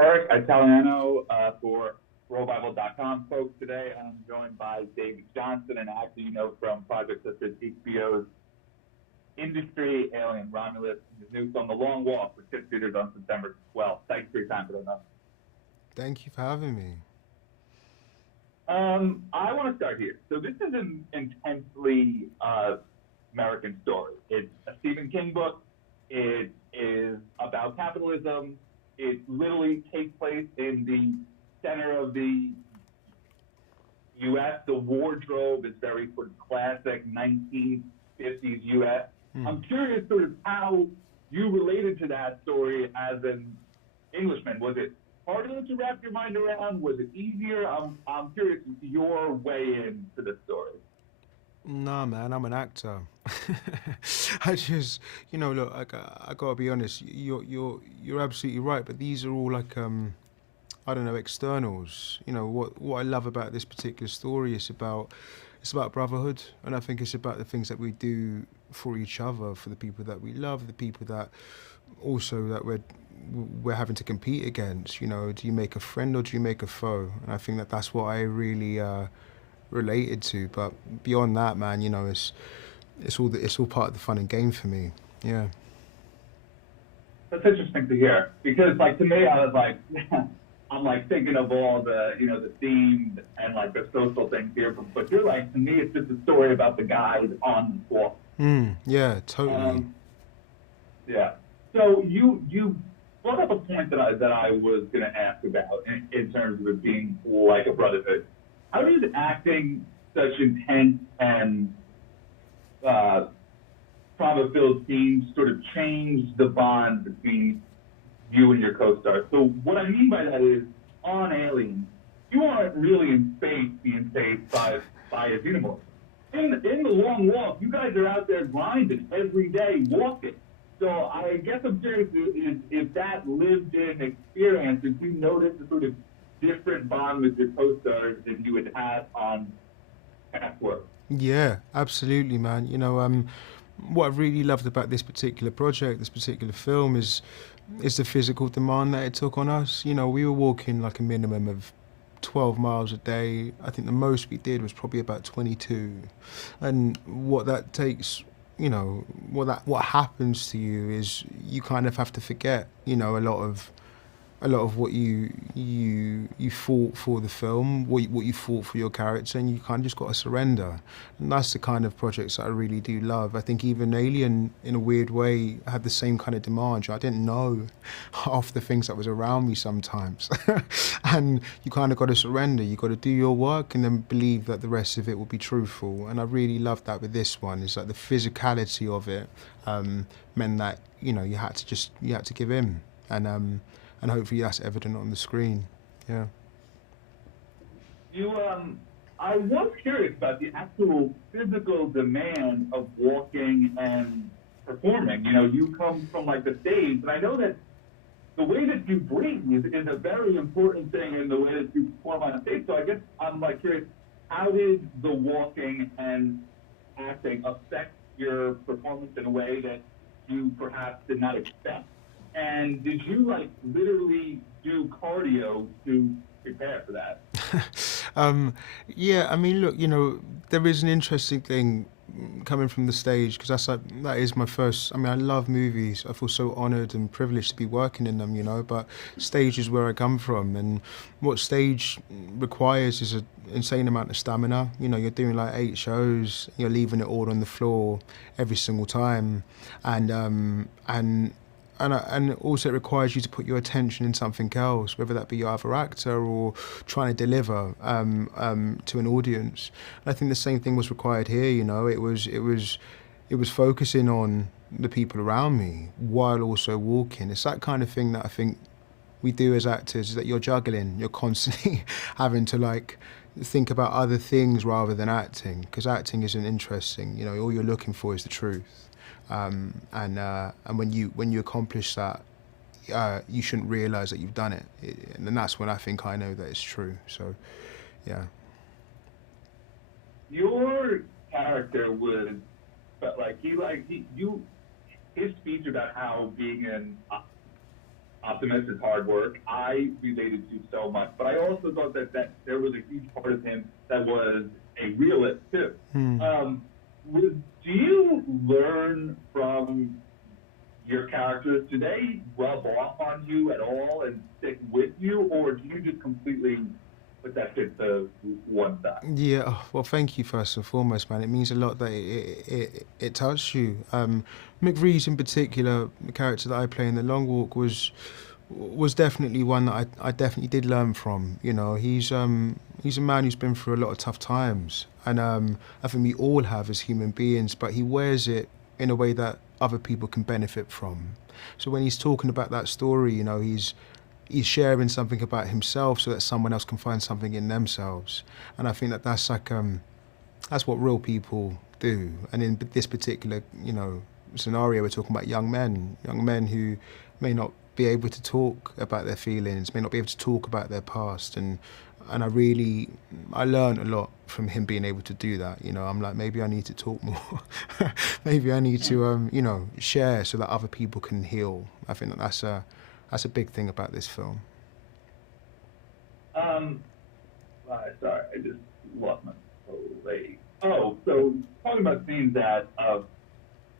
Eric Italiano for BroBible.com. Folks, today I'm joined by David Jonsson, an actor you know from projects such as HBO's Industry, Alien, Romulus, and his new film, The Long Walk, which hits theaters on September 12th. Thanks for your time today, man. Thank you for having me. I want to start here. So this is an intensely American story. It's a Stephen King book. It is about capitalism. It literally takes place in the center of the U.S. The wardrobe is very sort of classic 1950s U.S. I'm curious sort of how you related to that story as an Englishman. Was it harder to wrap your mind around? Was it easier? I'm curious your way into the story. Nah, man, I'm an actor. I just, look, I gotta be honest. You're absolutely right. But these are all like, I don't know, externals. What I love about this particular story is it's about brotherhood, and I think it's about the things that we do for each other, for the people that we love, the people that also that we're having to compete against. Do you make a friend or do you make a foe? And I think that's what I really related to. But beyond that, man, it's all part of the fun and game for me. Yeah. That's interesting to hear because, like, to me, I was like, I'm like thinking of all the, the themes and like the social things here. But you're like, to me, it's just a story about the guys on the walk. Yeah, totally. Yeah. So you brought up a point that I was going to ask about in terms of it being like a brotherhood. How does acting such intense and trauma-filled scenes sort of change the bond between you and your co-star? So what I mean by that is, on Alien, you aren't really in space being saved by a xenomorph. In the Long Walk, you guys are out there grinding every day, walking. So I guess I'm curious if that lived-in experience, if you notice a sort of different bond with your co-stars than you would have on past work. Yeah, absolutely, man. What I really loved about this particular project, this particular film, is the physical demand that it took on us. We were walking like a minimum of 12 miles a day. I think the most we did was probably about 22. And what that takes, what happens to you is you kind of have to forget, a lot of what you fought for the film, what you fought for your character, and you kind of just got to surrender. And that's the kind of projects that I really do love. I think even Alien, in a weird way, had the same kind of demand. I didn't know half the things that was around me sometimes. And you kind of got to surrender. You got to do your work and then believe that the rest of it will be truthful. And I really loved that with this one. Is like the physicality of it meant that you had to give in. And hopefully that's evident on the screen. Yeah. I was curious about the actual physical demand of walking and performing. You come from like the stage, and I know that the way that you breathe is a very important thing in the way that you perform on stage. So I guess I'm like curious, how did the walking and acting affect your performance in a way that you perhaps did not expect? And did you like literally do cardio to prepare for that? Yeah, I mean, look, there is an interesting thing coming from the stage because that is my first. I mean, I love movies. I feel so honoured and privileged to be working in them, But stage is where I come from, and what stage requires is an insane amount of stamina. You're doing like 8 shows, you're leaving it all on the floor every single time, and also it requires you to put your attention in something else, whether that be your other actor or trying to deliver to an audience. And I think the same thing was required here. It was focusing on the people around me while also walking. It's that kind of thing that I think we do as actors, is that you're juggling. You're constantly having to like think about other things rather than acting, because acting isn't interesting. All you're looking for is the truth. And when you accomplish that, you shouldn't realise that you've done it. And then that's when I think I know that it's true. So, yeah. Your character was, but his speech about how being Optimus is hard work. I related to so much, but I also thought that there was a huge part of him that was a realist too. Do you learn from your characters? Do they rub off on you at all and stick with you, or do you just completely put that shit to one side? Yeah, well, thank you first and foremost, man. It means a lot that it touched you. McRee's in particular, the character that I play in The Long Walk, was definitely one that I definitely did learn from. You know, he's a man who's been through a lot of tough times, and I think we all have as human beings. But he wears it in a way that other people can benefit from. So when he's talking about that story, you know, he's sharing something about himself so that someone else can find something in themselves. And I think that that's like that's what real people do. And in this particular, you know, scenario, we're talking about young men who may not be able to talk about their feelings, may not be able to talk about their past. And I learned a lot from him being able to do that. You know, I'm like, maybe I need to talk more. Maybe I need to, you know, share so that other people can heal. I think that that's a big thing about this film. Sorry, I just lost my place. Oh, so talking about scenes that,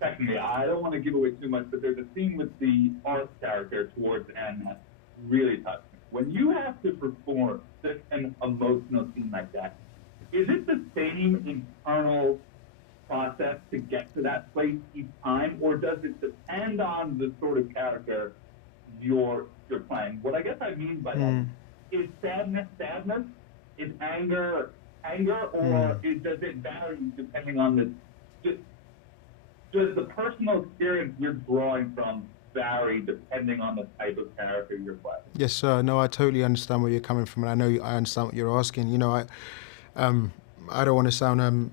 technically, I don't want to give away too much, but there's a scene with the art character towards the end that really touched me. When you have to perform such an emotional scene like that, is it the same internal process to get to that place each time, or does it depend on the sort of character you're playing? What I guess I mean by that is sadness, is anger, or does it vary depending on does the personal experience you're drawing from vary depending on the type of character you're playing? Yes, sir. No, I totally understand where you're coming from, and I know I understand what you're asking. You know, I don't want to sound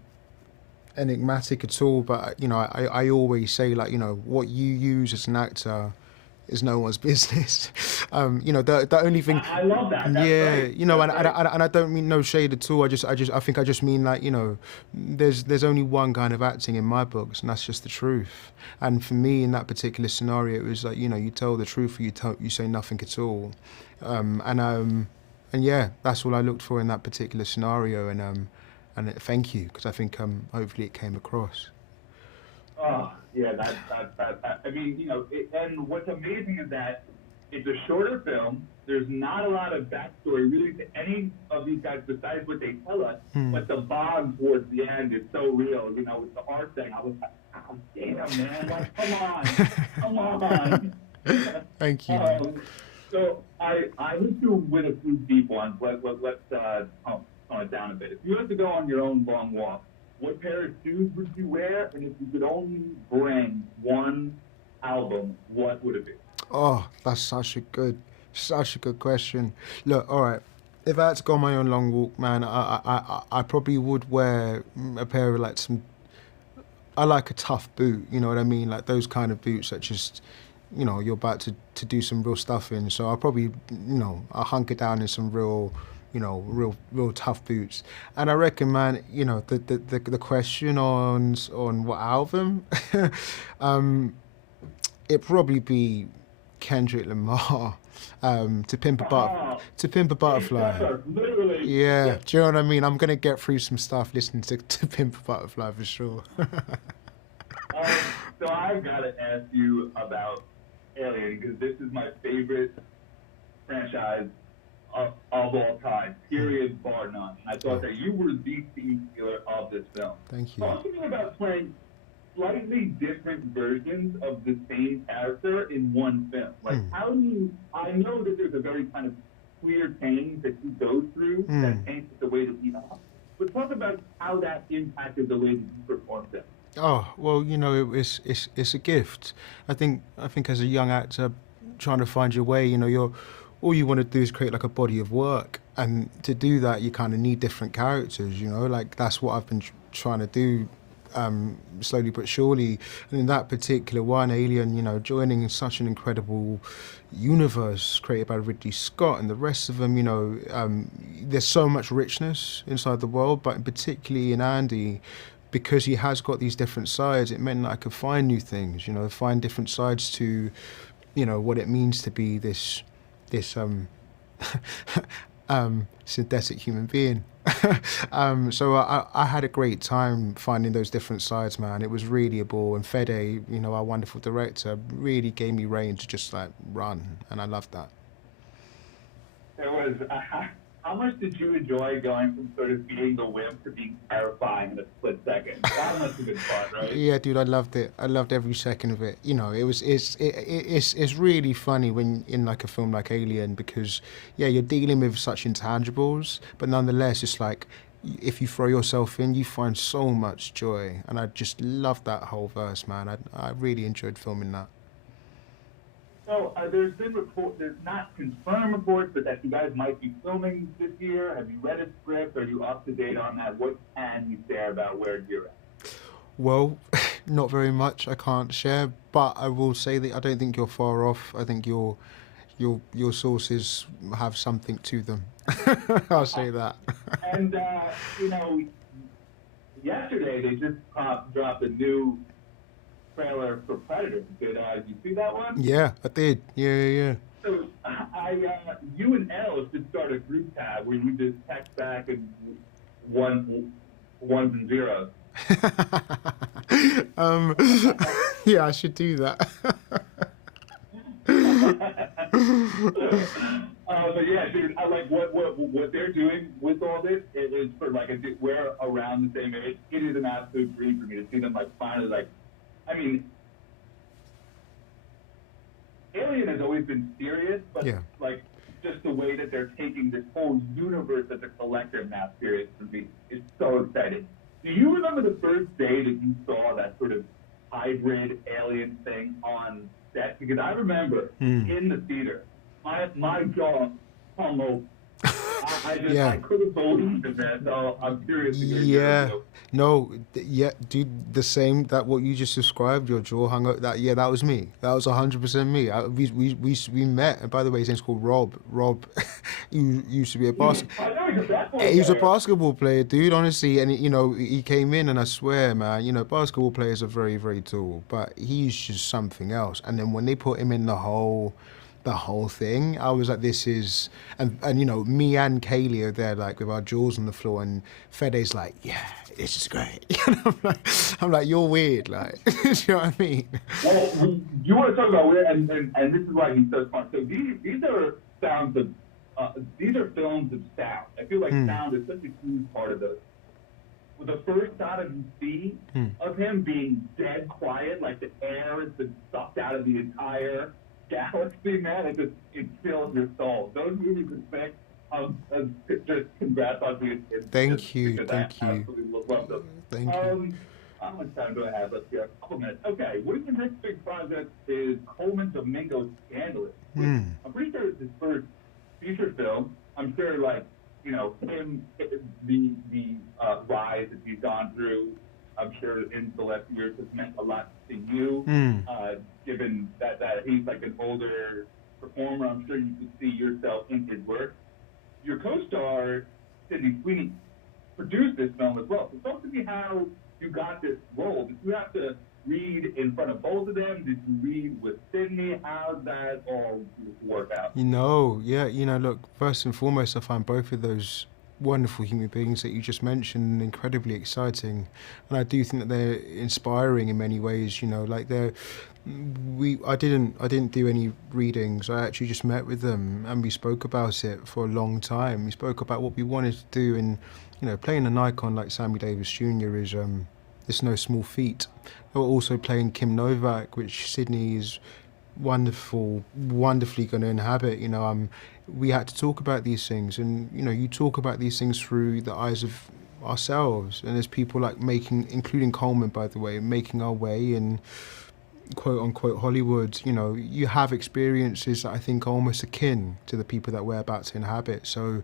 enigmatic at all, but you know, I always say, like, you know, what you use as an actor is no one's business. You know, the only thing. I love that. That's yeah, great. you know, That's and I don't mean no shade at all. I think I just mean, like, you know, there's only one kind of acting in my books, and that's just the truth. And for me, in that particular scenario, it was like, you know, you tell the truth, or you say nothing at all. And yeah, that's all I looked for in that particular scenario. And thank you, because I think hopefully it came across. Oh, yeah, I mean, you know, and what's amazing is that it's a shorter film. There's not a lot of backstory really to any of these guys besides what they tell us, but the bond towards the end is so real. You know, with the art thing, I was like, oh, damn, man, like, come on. Thank you. So I hit you with a few deep ones. Let's tone it down a bit. If you had to go on your own long walk, what pair of shoes would you wear? And if you could only bring one album, what would it be? Oh, that's such a good question. Look, all right. If I had to go on my own long walk, man, I probably would wear a pair of, like, I like a tough boot, you know what I mean? Like those kind of boots that just, you know, you're about to do some real stuff in. So I'll probably, you know, I'll hunker down in some real tough boots. And I reckon, man, you know, the question on what album, it'd probably be Kendrick Lamar, to Pimp a Butterfly. Literally. Yeah, do you know what I mean? I'm gonna get through some stuff listening to Pimp a Butterfly for sure. So I've got to ask you about Alien, because this is my favorite franchise of all time, period, bar none. And I thought that you were the theme stealer of this film. Thank you. Talk to me about playing slightly different versions of the same character in one film. Like, how do you, I know that there's a very kind of clear change that he goes through that changes the way that he acts, but talk about how that impacted the way that you performed it. Oh, well, you know, it's a gift. I think as a young actor trying to find your way, you know, all you want to do is create like a body of work, and to do that you kind of need different characters, you know, like that's what I've been trying to do slowly but surely. And in that particular one, Alien, you know, joining such an incredible universe created by Ridley Scott and the rest of them, you know, there's so much richness inside the world, but particularly in Andy, because he has got these different sides, it meant that I could find new things, you know, find different sides to, you what it means to be this synthetic human being. So I had a great time finding those different sides, man. It was really a ball. And Fede, our wonderful director, really gave me rein to just like run, and I loved that. There was how much did you enjoy going from sort of being the wimp to being terrifying in a split second? That must have been fun, right? Yeah, dude, I loved it. I loved every second of it. It's really funny when in like a film like Alien, because yeah, you're dealing with such intangibles, but nonetheless, it's like if you throw yourself in, you find so much joy, and I just loved that whole verse, man. I really enjoyed filming that. So there's been there's not confirmed reports, but that you guys might be filming this year. Have you read a script? Are you up to date on that? What can you say about where you're at? Well, not very much. I can't share, but I will say that I don't think you're far off. I think your sources have something to them. I'll say that. And yesterday they just dropped a new trailer for Predator. Did you see that one? Yeah, I did. Yeah. So you and Elle should start a group tab where you just text back and ones and zeros. Yeah, I should do that. But yeah, dude, I like what they're doing with all this. It is for like we're around the same age. It is an absolute dream for me to see them like finally like. I mean, Alien has always been serious, but yeah. like just the way that they're taking this whole universe as a collective now serious for me is so exciting. Do you remember the first day that you saw that sort of hybrid alien thing on set? Because I remember in the theater, my jaw almost. I couldn't believe it, man. So I'm curious to hear your review. No, yeah, dude, the same that what you just described, your jaw hung up. That was me. That was 100% me. We met, and by the way, his name's called Rob. Rob, he used to be a basketball. I know he's a basketball He was a player. basketball player, dude. Honestly, and he came in, and I swear, man, basketball players are very, very tall, but he's just something else. And then when they put him in the whole thing, I was like, this is, and me and Kaylee are there like with our jaws on the floor, and Fede's like, yeah, this is great. I'm like, you're weird, like, do you know what I mean? Well, you want to talk about weird, and this is why he's so smart. So these are sounds of these are films of sound. I feel like sound is such a huge part of those. With the first shot of you see of him being dead quiet, like the air has been sucked out of the entire galaxy, man, it fills your soul. Those movies respect. Just congrats on being. Thank you. I absolutely love them. Thank you. How much time do I have? Let's see, a couple minutes. Okay, what is your next big project? Is Coleman Domingo's Scandalous? I'm pretty sure it's his first feature film. I'm sure, like him, the rise that he's gone through. I'm sure in the last years has meant a lot to you, given that he's like an older performer. I'm sure you could see yourself in his work. Your co-star, Sydney Sweeney, produced this film as well. So talk to me how you got this role. Did you have to read in front of both of them? Did you read with Sydney? How did that all work out? Look, first and foremost, I find both of those wonderful human beings that you just mentioned incredibly exciting, and I do think that they're inspiring in many ways. I didn't do any readings. I actually just met with them and we spoke about it for a long time. We spoke about what we wanted to do, and playing an icon like Sammy Davis Jr. is it's no small feat. They were also playing Kim Novak, which Sydney is wonderfully going to inhabit. We had to talk about these things, and you talk about these things through the eyes of ourselves, and there's people like including Coleman, by the way, making our way in quote unquote Hollywood. You have experiences that I think are almost akin to the people that we're about to inhabit. So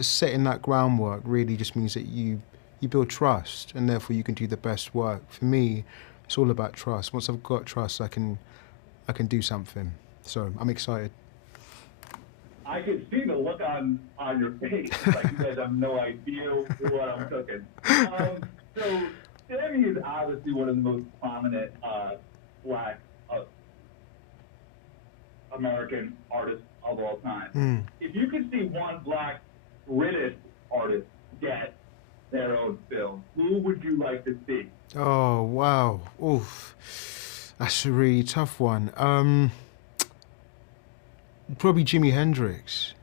setting that groundwork really just means that you build trust, and therefore you can do the best work. For me, it's all about trust. Once I've got trust, I can do something. So I'm excited. I can see the look on your face. Like you guys have no idea what I'm cooking. So Sammy is obviously one of the most prominent black American artists of all time. Mm. If you could see one black British artist get their own film, who would you like to see? Oh wow, oof, that's a really tough one. Probably Jimi Hendrix.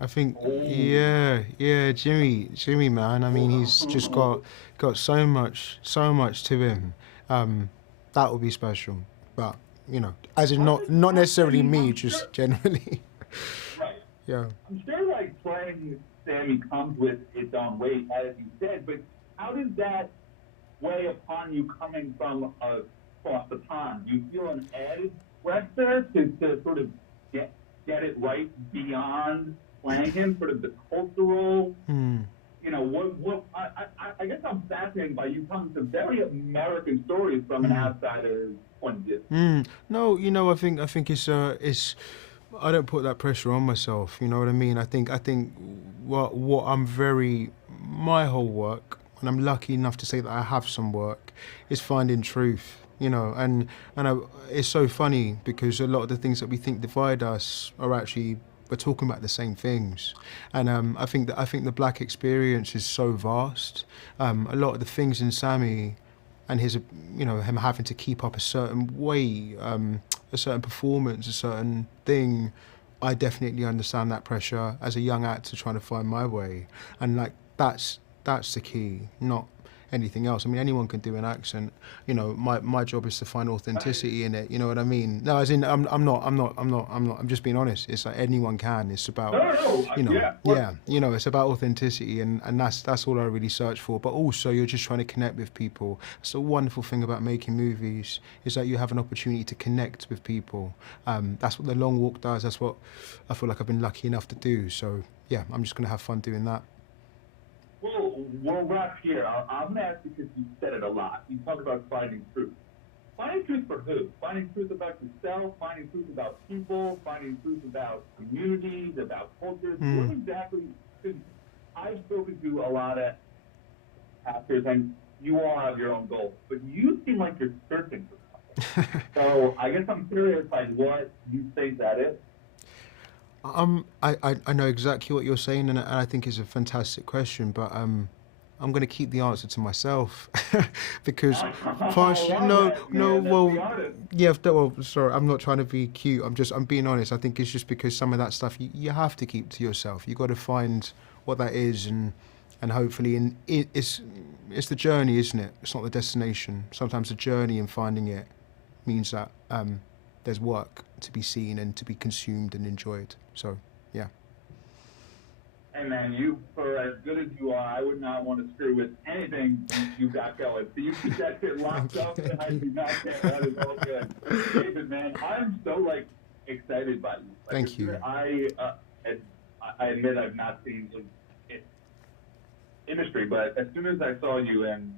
I think, Oh, yeah, Jimmy, man. I mean, he's just got so much to him. Um, that would be special. But as in not I necessarily mean, me, I'm sure, just generally. right. Yeah. I'm sure like playing Sammy comes with its own weight, as you said, but how does that weigh upon you coming from across the pond? Do you feel an added pressure to sort of get it right beyond playing him, sort of the cultural, Hmm. I guess I'm fascinated by you telling some very American stories from an Hmm. outsider's point of view. Mm. No, I think it's I don't put that pressure on myself. You know what I mean? I think what I'm very my whole work, and I'm lucky enough to say that I have some work, is finding truth. It's so funny because a lot of the things that we think divide us are actually we're talking about the same things, and I think the black experience is so vast. A lot of the things in Sammy and him having to keep up a certain way, a certain performance, a certain thing. I definitely understand that pressure as a young actor trying to find my way, and like that's the key, not anything else. I mean, anyone can do an accent. My job is to find authenticity in it. You know what I mean? No, as in I'm just being honest. It's like anyone can. It's No, about no, no, yeah, of course. yeah, it's about authenticity, and that's all I really search for. But also, you're just trying to connect with people. It's the wonderful thing about making movies is that you have an opportunity to connect with people. That's what The Long Walk does. That's what I feel like I've been lucky enough to do. So yeah, I'm just gonna have fun doing that. Well, we'll wrap here. I'm going to ask because you said it a lot. You talk about finding truth. Finding truth for who? Finding truth about yourself, finding truth about people, finding truth about communities, about cultures. What Mm. exactly? Because I've spoken to a lot of actors, and you all have your own goals, but you seem like you're searching for something. So I guess I'm curious, like, what you think that is. I know exactly what you're saying, and I think it's a fantastic question, but I'm going to keep the answer to myself because I partially, love no, that, no, man. That's well, the artist. yeah, well, sorry, I'm not trying to be cute. I'm being honest. I think it's just because some of that stuff you have to keep to yourself. You got to find what that is, and hopefully, it's the journey, isn't it? It's not the destination. Sometimes the journey and finding it means that there's work to be seen and to be consumed and enjoyed. So, yeah. Hey man, you for as good as you are, I would not want to screw with anything you got going. So you keep that shit locked up, and I do not care. That is all good. David, man, I'm so like excited by you. Like as Thank soon you. as I admit I've not seen in industry, but as soon as I saw you in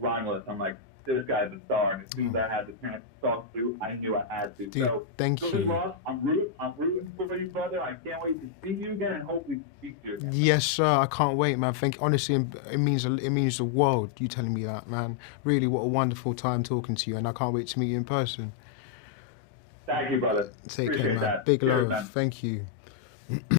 Romulus, I'm like, this guy's a star. And as soon as I had the chance to talk to you, I knew I had to. Dude, So, thank good you. luck. I'm rooting for you, brother. I can't wait to see you again and hopefully speak to you again. Yes, sir. I can't wait, man. Honestly, it means the world. You telling me that, man. Really, what a wonderful time talking to you, and I can't wait to meet you in person. Thank you, brother. Take care, Appreciate man. that. Big Cheers, love. man. Thank you.